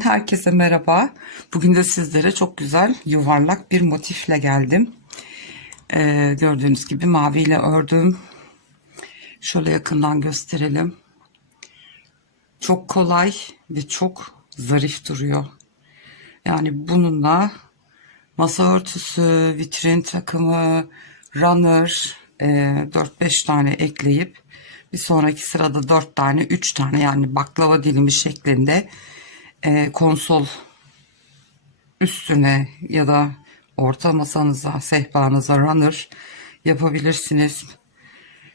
Herkese merhaba. Bugün de sizlere çok güzel yuvarlak bir motifle geldim. Gördüğünüz gibi maviyle ördüm. Şöyle yakından gösterelim. Çok kolay ve çok zarif duruyor. Yani bununla masa örtüsü, vitrin takımı, runner 4-5 tane ekleyip bir sonraki sırada 4 tane 3 tane yani baklava dilimi şeklinde konsol üstüne ya da orta masanıza, sehpanıza runner yapabilirsiniz.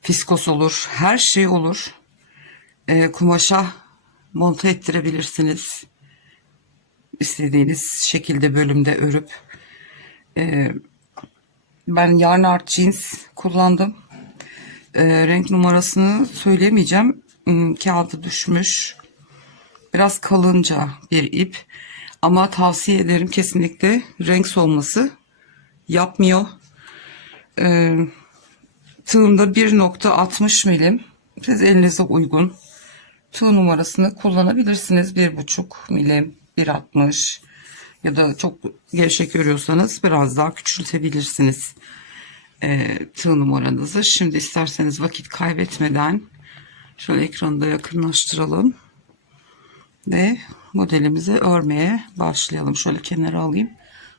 Fiskos olur, her şey olur. Kumaşa monte ettirebilirsiniz. İstediğiniz şekilde bölümde örüp. Ben yarn art jeans kullandım. Renk numarasını söyleyemeyeceğim. Kağıdı düşmüş. Biraz kalınca bir ip. Ama tavsiye ederim, kesinlikle renk solması yapmıyor. Tığımda 1.60 milim. Siz elinize uygun tığ numarasını kullanabilirsiniz. 1.5 milim, 1.60 ya da çok gevşek örüyorsanız biraz daha küçültebilirsiniz tığ numaranızı. Şimdi isterseniz vakit kaybetmeden şöyle ekranı da yakınlaştıralım ve modelimizi örmeye başlayalım. Şöyle kenara alayım.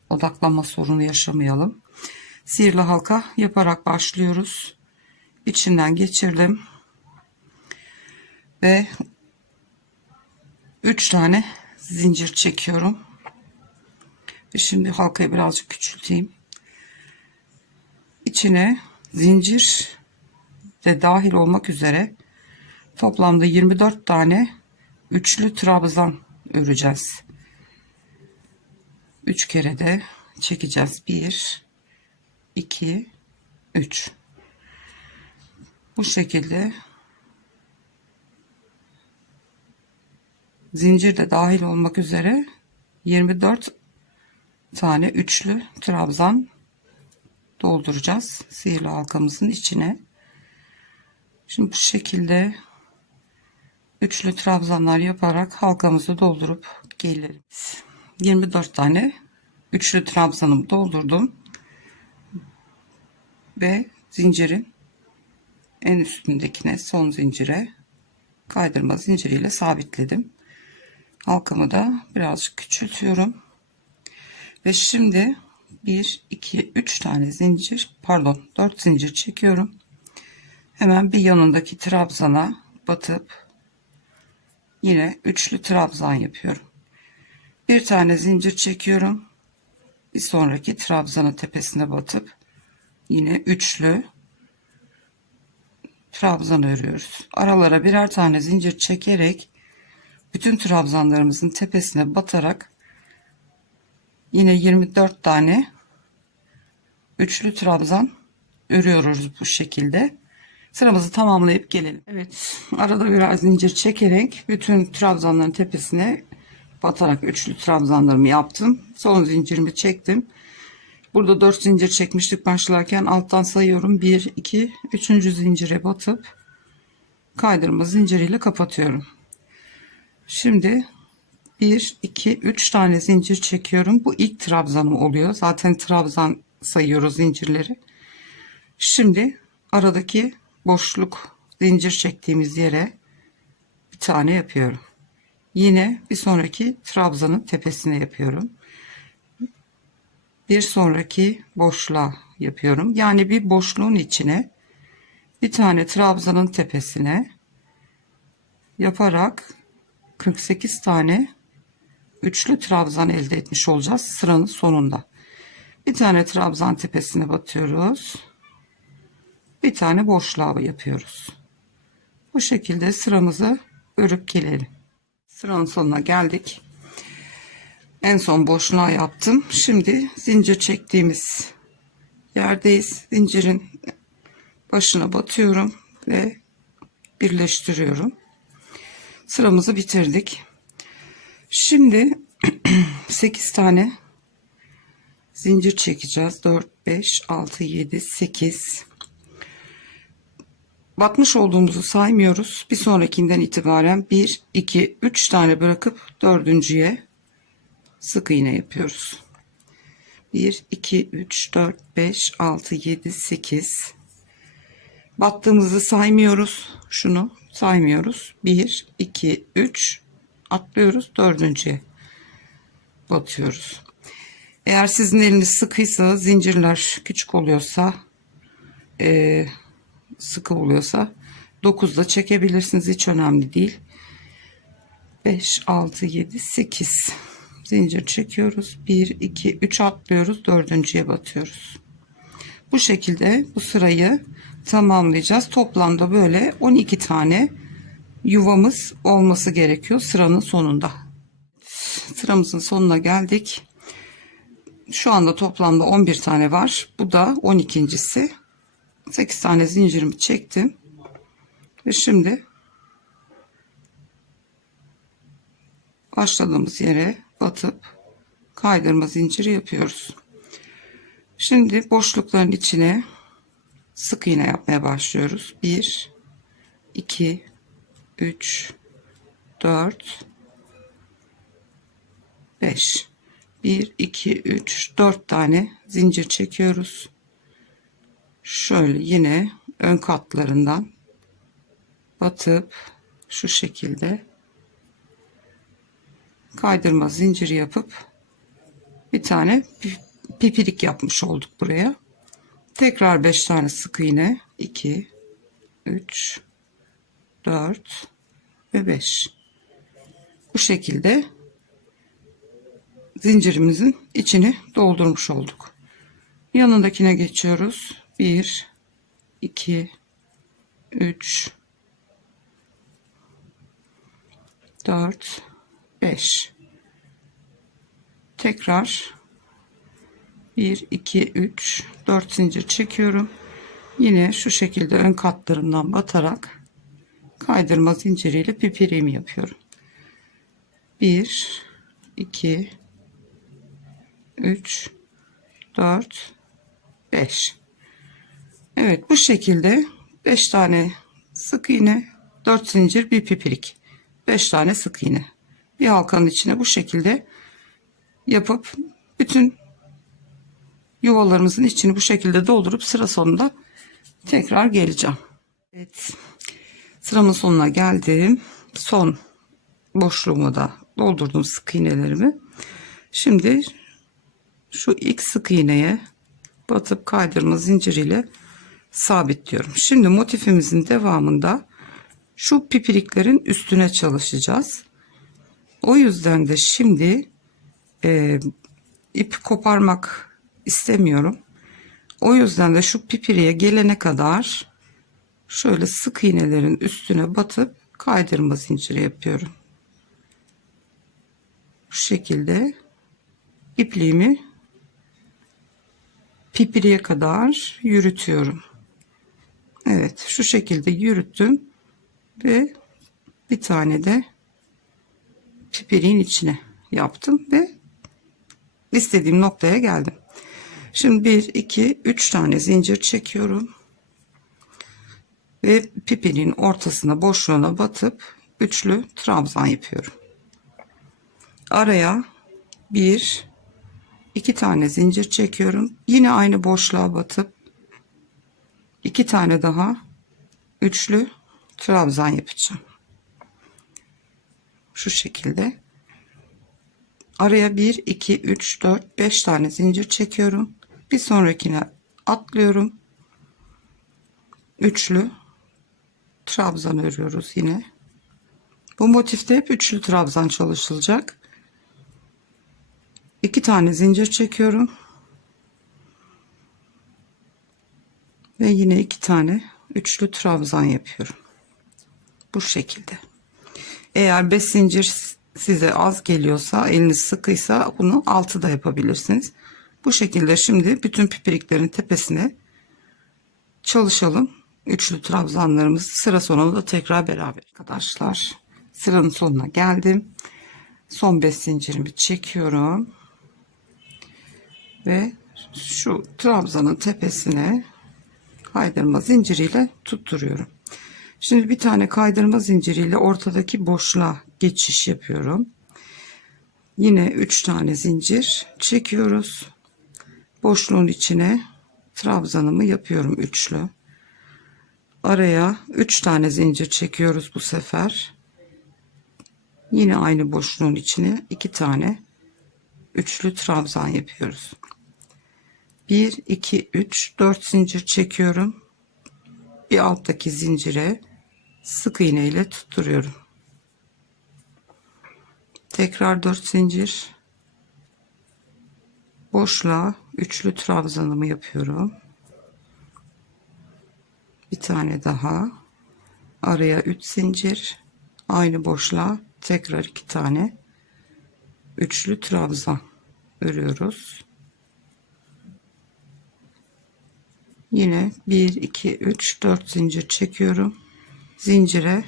Odaklanma sorunu yaşamayalım. Sihirli halka yaparak başlıyoruz. İçinden geçirdim. Ve 3 tane zincir çekiyorum. Ve şimdi halkayı birazcık küçülteyim. İçine zincir de dahil olmak üzere toplamda 24 tane üçlü trabzan öreceğiz. 3 kere de çekeceğiz. 1 2 3. Bu şekilde zincir de dahil olmak üzere 24 tane üçlü trabzan dolduracağız sihirli halkamızın içine. Şimdi bu şekilde üçlü trabzanlar yaparak halkamızı doldurup gelelim. 24 tane üçlü trabzanımı doldurdum ve zincirin en üstündekine, son zincire kaydırma zinciriyle sabitledim. Halkamı da birazcık küçültüyorum. Ve şimdi 1 2 3 tane zincir, pardon 4 zincir çekiyorum. Hemen bir yanındaki trabzana batıp yine üçlü trabzan yapıyorum. Bir tane zincir çekiyorum. Bir sonraki trabzanın tepesine batıp yine üçlü trabzan örüyoruz. Aralara birer tane zincir çekerek bütün trabzanlarımızın tepesine batarak yine 24 tane üçlü trabzan örüyoruz bu şekilde. Sıramızı tamamlayıp gelelim. Evet, arada birer zincir çekerek bütün trabzanların tepesine batarak üçlü trabzanlarımı yaptım. Son zincirimi çektim. Burada 4 zincir çekmiştik başlarken, alttan sayıyorum. 1 2 3. zincire batıp kaydırma zinciriyle kapatıyorum. Şimdi 1 2 3 tane zincir çekiyorum. Bu ilk trabzanım oluyor. Zaten trabzan sayıyoruz zincirleri. Şimdi aradaki boşluk zincir çektiğimiz yere bir tane yapıyorum. Yine bir sonraki trabzanın tepesine yapıyorum. Bir sonraki boşluğa yapıyorum. Yani bir boşluğun içine bir tane trabzanın tepesine yaparak 48 tane üçlü trabzan elde etmiş olacağız sıranın sonunda. Bir tane trabzan tepesine batıyoruz. Bir tane boşluğa yapıyoruz. Bu şekilde sıramızı örüp gelelim. Sıranın sonuna geldik. En son boşluğa yaptım. Şimdi zincir çektiğimiz yerdeyiz. Zincirin başına batıyorum ve birleştiriyorum. Sıramızı bitirdik. Şimdi 8 tane zincir çekeceğiz. 4 5 6 7 8. Batmış olduğumuzu saymıyoruz. Bir sonrakinden itibaren 1 2 3 tane bırakıp dördüncüye sık iğne yapıyoruz. 1 2 3 4 5 6 7 8. Battığımızı saymıyoruz. Şunu saymıyoruz. 1 2 3 atlıyoruz. Dördüncüye batıyoruz. Eğer sizin eliniz sıkıysa, zincirler küçük oluyorsa, sıkı oluyorsa 9'da çekebilirsiniz. Hiç önemli değil. 5 6 7 8 zincir çekiyoruz. 1 2 3 atlıyoruz. Dördüncüye batıyoruz. Bu şekilde bu sırayı tamamlayacağız. Toplamda böyle 12 tane yuvamız olması gerekiyor sıranın sonunda. Sıramızın sonuna geldik. Şu anda toplamda 11 tane var. Bu da 12.'si. 8 tane zincirimi çektim. Ve şimdi başladığımız yere batıp kaydırma zinciri yapıyoruz. Şimdi boşlukların içine sık iğne yapmaya başlıyoruz. 1 2 3 4 5 1 2 3 4 tane zincir çekiyoruz. Şöyle yine ön katlarından batıp şu şekilde kaydırma zinciri yapıp bir tane pipirik yapmış olduk buraya. Tekrar 5 tane sık iğne, 2 3 4 ve 5. Bu şekilde zincirimizin içini doldurmuş olduk. Yanındakine geçiyoruz. 1 2 3 4 5. Tekrar 1 2 3 4 zincir çekiyorum. Yine şu şekilde ön katlarından batarak kaydırma zinciriyle pipiriğimi yapıyorum. 1 2 3 4 5. Evet, bu şekilde 5 tane sık iğne, 4 zincir, bir pipirik, 5 tane sık iğne bir halkanın içine bu şekilde yapıp bütün yuvalarımızın içini bu şekilde doldurup sıra sonunda tekrar geleceğim. Evet, sıramın sonuna geldim. Son boşluğumu da doldurdum sık iğnelerimi. Şimdi şu ilk sık iğneye batıp kaydırma zinciriyle sabitliyorum. Şimdi motifimizin devamında şu pipiriklerin üstüne çalışacağız. O yüzden de şimdi ip koparmak istemiyorum. O yüzden de şu pipiriğe gelene kadar şöyle sık iğnelerin üstüne batıp kaydırma zinciri yapıyorum. Bu şekilde ipliğimi pipiriğe kadar yürütüyorum. Evet, şu şekilde yürüttüm ve bir tane de pipiriğin içine yaptım ve istediğim noktaya geldim. Şimdi 1 2 3 tane zincir çekiyorum ve pipiriğin ortasına, boşluğuna batıp üçlü trabzan yapıyorum. Araya 1 2 tane zincir çekiyorum. Yine aynı boşluğa batıp 2 tane daha üçlü trabzan yapacağım. Şu şekilde. Araya 1 2 3 4 5 tane zincir çekiyorum. Bir sonrakine atlıyorum. Üçlü trabzan örüyoruz yine. Bu motifte hep üçlü trabzan çalışılacak. 2 tane zincir çekiyorum. Ve yine 2 tane üçlü trabzan yapıyorum. Bu şekilde. Eğer 5 zincir size az geliyorsa, eliniz sıkıysa bunu 6 da yapabilirsiniz. Bu şekilde şimdi bütün pipiriklerin tepesine çalışalım. Üçlü trabzanlarımızı sıra sonunda tekrar beraber. Arkadaşlar, sıranın sonuna geldim. Son 5 zincirimi çekiyorum. Ve şu trabzanın tepesine kaydırma zinciriyle tutturuyorum. Şimdi bir tane kaydırma zinciriyle ortadaki boşluğa geçiş yapıyorum. Yine 3 tane zincir çekiyoruz. Boşluğun içine trabzanımı yapıyorum üçlü. Araya 3 tane zincir çekiyoruz bu sefer. Yine aynı boşluğun içine 2 tane üçlü trabzan yapıyoruz. 1 2 3 4 zincir çekiyorum. Bir alttaki zincire sık iğne ile tutturuyorum. Tekrar 4 zincir. Boşluğa üçlü trabzanımı yapıyorum. Bir tane daha. Araya 3 zincir. Aynı boşluğa tekrar 2 tane üçlü trabzan örüyoruz. Yine 1 2 3 4 zincir çekiyorum. Zincire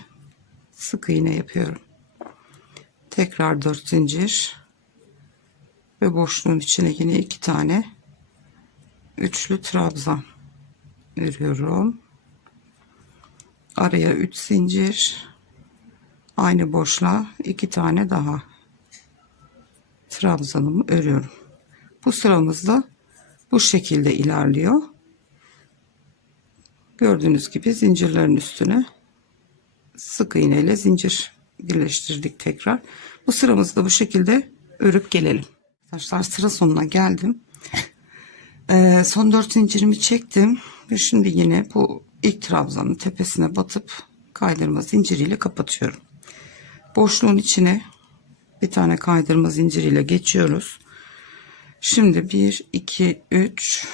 sık iğne yapıyorum. Tekrar 4 zincir ve boşluğun içine yine 2 tane üçlü trabzan örüyorum. Araya 3 zincir, aynı boşluğa 2 tane daha trabzanımı örüyorum. Bu sıramızda bu şekilde ilerliyor. Gördüğünüz gibi zincirlerin üstüne sık iğne ile zincir birleştirdik tekrar. Bu sıramızı da bu şekilde örüp gelelim. Arkadaşlar sıra sonuna geldim. Son 4 zincirimi çektim ve şimdi yine bu ilk trabzanın tepesine batıp kaydırma zinciriyle kapatıyorum. Boşluğun içine bir tane kaydırma zinciriyle geçiyoruz. Şimdi 1 2 3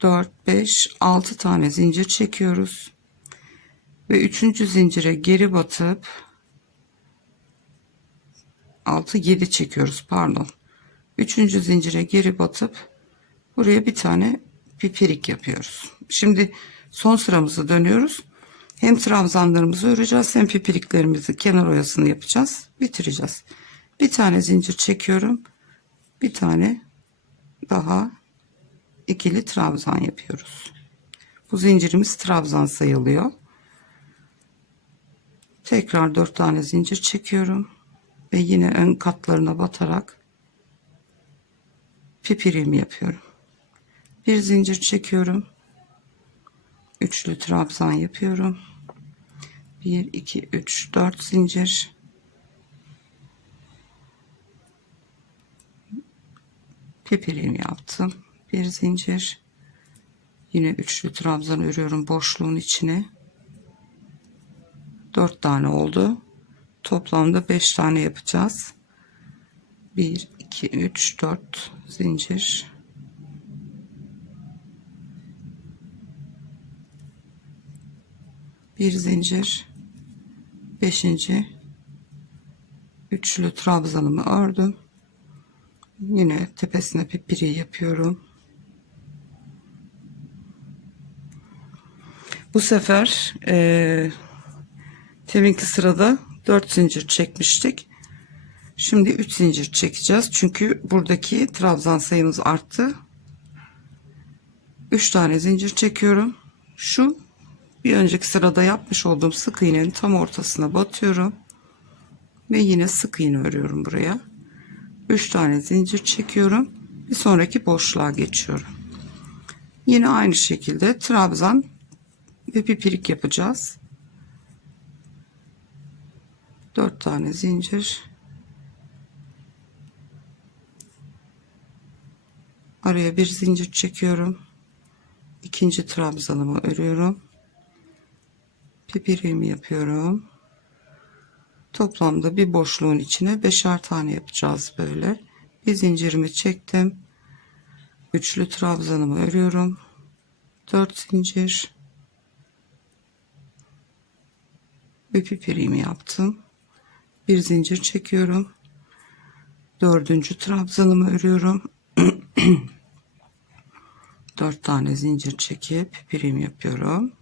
4 5 6 tane zincir çekiyoruz ve 3. zincire geri batıp 6 7 çekiyoruz, pardon. 3. zincire geri batıp buraya bir tane pipirik yapıyoruz. Şimdi son sıramızı dönüyoruz. Hem trabzanlarımızı öreceğiz hem pipiriklerimizi, kenar oyasını yapacağız. Bitireceğiz. Bir tane zincir çekiyorum. Bir tane daha ikili trabzan yapıyoruz. Bu zincirimiz trabzan sayılıyor. Tekrar 4 tane zincir çekiyorum ve yine ön katlarına batarak pipiriğimi yapıyorum. Bir zincir çekiyorum. Üçlü trabzan yapıyorum. 1 2 3 4 zincir. Pipiriğimi yaptım. Bir zincir. Yine üçlü trabzan örüyorum boşluğun içine. 4 tane oldu. Toplamda 5 tane yapacağız. 1 2 3 4 zincir. Bir zincir. 5. üçlü trabzanımı ördüm. Yine tepesine pipiri yapıyorum. Bu sefer teminki sırada 4 zincir çekmiştik. Şimdi 3 zincir çekeceğiz. Çünkü buradaki trabzan sayımız arttı. 3 tane zincir çekiyorum. Şu bir önceki sırada yapmış olduğum sık iğnenin tam ortasına batıyorum. Ve yine sık iğne örüyorum buraya. 3 tane zincir çekiyorum. Bir sonraki boşluğa geçiyorum. Yine aynı şekilde trabzan ve pipirik yapacağız. 4 tane zincir. Araya bir zincir çekiyorum. İkinci trabzanımı örüyorum. Pipiriğimi yapıyorum. Toplamda bir boşluğun içine 5'er tane yapacağız böyle. Bir zincirimi çektim. Üçlü trabzanımı örüyorum. 4 zincir ve pipiriğimi yaptım. Bir zincir çekiyorum. 4. trabzanımı örüyorum. 4 tane zincir çekip pipiriğimi yapıyorum.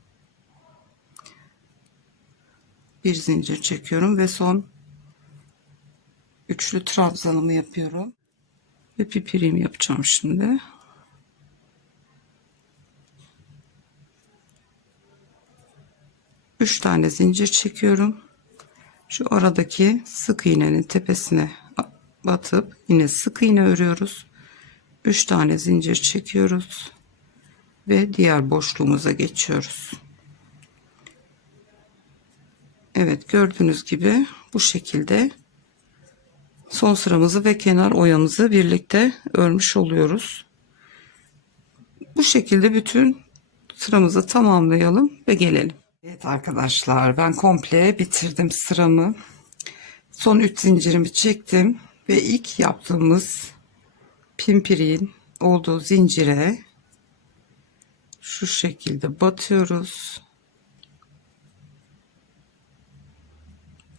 Bir zincir çekiyorum ve son üçlü trabzanımı yapıyorum ve pipiriğimi yapacağım şimdi. Üç tane zincir çekiyorum. Şu aradaki sık iğnenin tepesine batıp yine sık iğne örüyoruz. 3 tane zincir çekiyoruz ve diğer boşluğumuza geçiyoruz. Evet, gördüğünüz gibi bu şekilde son sıramızı ve kenar oyamızı birlikte örmüş oluyoruz. Bu şekilde bütün sıramızı tamamlayalım ve gelelim. Evet arkadaşlar, ben komple bitirdim sıramı. Son 3 zincirimi çektim ve ilk yaptığımız pimpiriğin olduğu zincire şu şekilde batıyoruz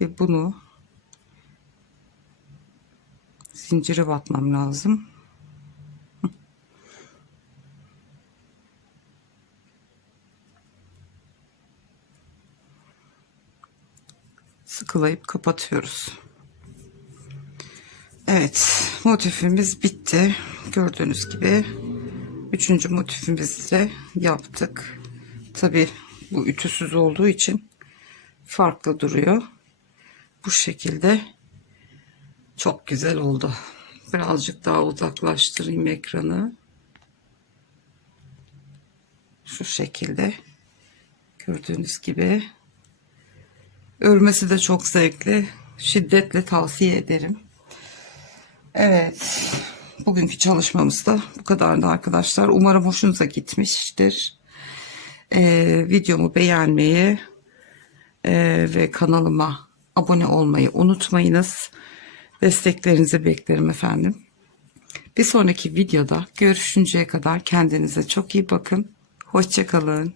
ve bunu zincire batmam lazım. Sıkılayıp kapatıyoruz. Evet, motifimiz bitti. Gördüğünüz gibi 3. motifimizi de yaptık. Tabi bu ütüsüz olduğu için farklı duruyor. Bu şekilde çok güzel oldu. Birazcık daha uzaklaştırayım ekranı. Şu şekilde gördüğünüz gibi. Örmesi de çok zevkli. Şiddetle tavsiye ederim. Evet. Bugünkü çalışmamız da bu kadardı arkadaşlar. Umarım hoşunuza gitmiştir. Videomu beğenmeyi ve kanalıma abone olmayı unutmayınız. Desteklerinizi beklerim efendim. Bir sonraki videoda görüşünceye kadar kendinize çok iyi bakın. Hoşça kalın.